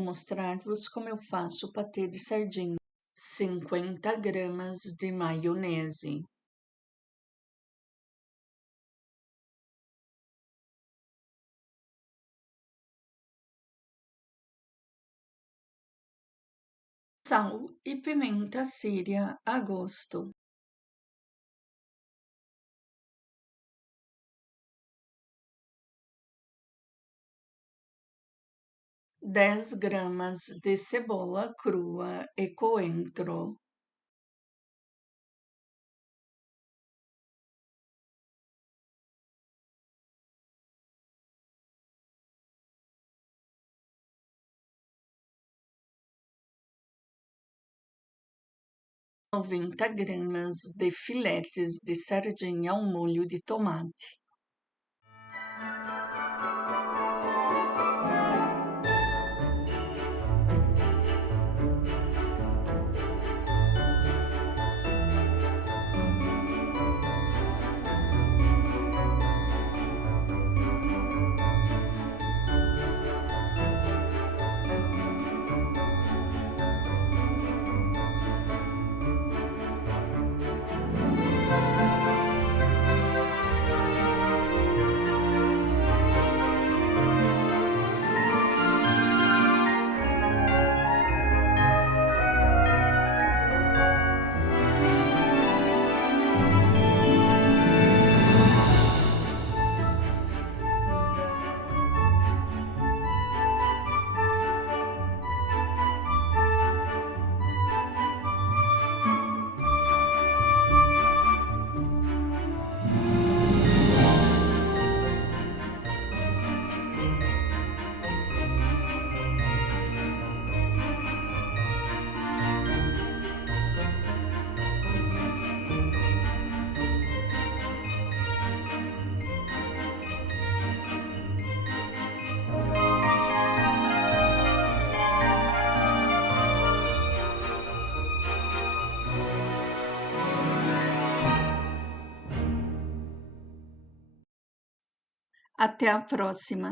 Vou mostrar-vos como eu faço patê de sardinha. 50 gramas de maionese. Sal e pimenta síria a gosto. 10 gramas de cebola crua e coentro. Noventa gramas de filetes de sardinha ao molho de tomate. Até a próxima!